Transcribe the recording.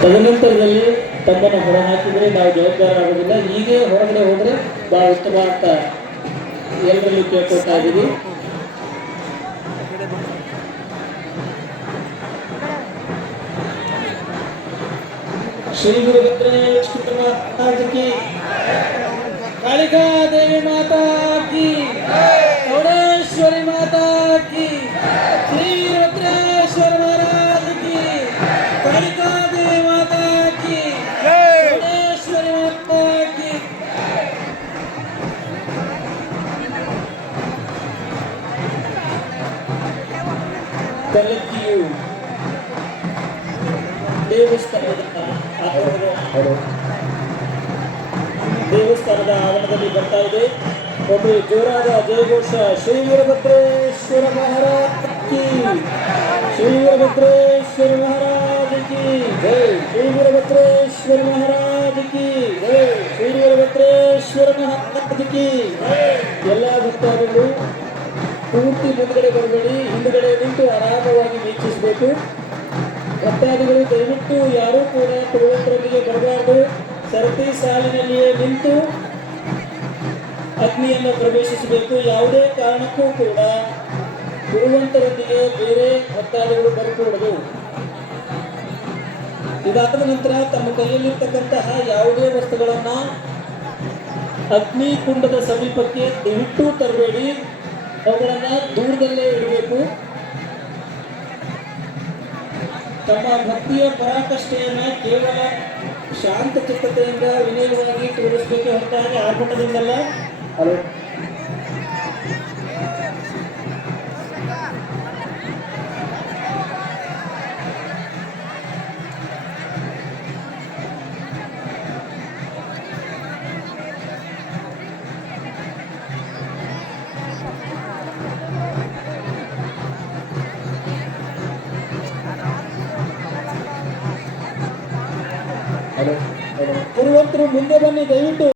ತದನಂತರದಲ್ಲಿ ತಮ್ಮನ್ನು ಹೊರ ಹಾಕಿದರೆ ನಾವು ಜವಾಬ್ದಾರ ಆಗೋದಿಲ್ಲ. ಹೀಗೆ ಹೊರಗಡೆ ಹೋದರೆ ಬಹಳ ಉತ್ತಮ ಅಂತ ಎಲ್ಲರಲ್ಲೂ ಕೇಳ್ಕೊಳ್ತಾ ಇದ್ದೀವಿ. ಶ್ರೀ ಗುರು ಭದ್ರೇಶ್ವರ महाराज की, कालिका देवी माता की, चौड़ेश्वरी माता की, श्री भद्रेश्वर महाराज की, कालिका देवी माता की, चौड़ेश्वरी माता की. ಕಲಕಿಯು ದೇವಸ್ಥಾನದ ಆವರಣದಲ್ಲಿ ಬರ್ತಾ ಇದೆ. ಒಮ್ಮೆ ಜೋರಾದ ಜಯಘೋಷ. ಶ್ರೀ ವೀರಭದ್ರೇಶ್ವರ ಮಹಾರಾಜ್ ಕಿ, ಶ್ರೀ ವೀರಭದ್ರೇಶ್ವರ ಮಹಾರಾಜ್ ಕಿ ಜೈ, ಶ್ರೀ ವೀರಭದ್ರೇಶ್ವರ ಮಹಾರಾಜ್ ಕಿ ಜೈ, ಶ್ರೀ ವೀರಭದ್ರೇಶ್ವರ ಮಹಾರಾಜ್ ಕಿ. ಎಲ್ಲ ಭಕ್ತಾದಿಗಳು ಪೂರ್ತಿ ಮುಂದ್ಗಡೆ ಬರಬೇಡಿ, ಹಿಂದ್ಗಡೆ ನಿಂತು ಆರಾಮವಾಗಿ ವೀಕ್ಷಿಸಬೇಕು. ಭಕ್ತಾದಿಗಳು ದಯವಿಟ್ಟು ಯಾರೂ ಕೂಡ ಪುರೋಹಿತರೊಂದಿಗೆ ಬರಬಾರದು. ಸರತಿ ಸಾಲಿನಲ್ಲಿಯೇ ನಿಂತು ಅಗ್ನಿಯನ್ನು ಪ್ರವೇಶಿಸಬೇಕು. ಯಾವುದೇ ಕಾರಣಕ್ಕೂ ಕೂಡ ಗುರುವಂತರೊಂದಿಗೆ ಬೇರೆ ಭಕ್ತಾದಿಗಳು ಬರಕೂಡದು. ಇದಾದ ನಂತರ ತಮ್ಮ ಕೈಯಲ್ಲಿರ್ತಕ್ಕಂತಹ ಯಾವುದೇ ವಸ್ತುಗಳನ್ನ ಅಗ್ನಿ ಕುಂಡದ ಸಮೀಪಕ್ಕೆ ದಯವಿಟ್ಟು ತರಬೇಡಿ. ಅವುಗಳನ್ನ ದೂರದಲ್ಲೇ ಇಡಬೇಕು. ತಮ್ಮ ಭಕ್ತಿಯ ಪರಾಕಾಷ್ಠೆಯನ್ನ ಕೇವಲ ಶಾಂತ ಚಿತ್ತತೆಯಿಂದ ವಿನಯವಾಗಿ ತೋರಿಸಬೇಕೆ ಹೊರತಾಗಿ ಆರ್ಭಟದಿಂದಲ್ಲ. ಹಲೋ ಗುರುವಂತರು ಮುಂದೆ ಬನ್ನಿ ದಯವಿಟ್ಟು.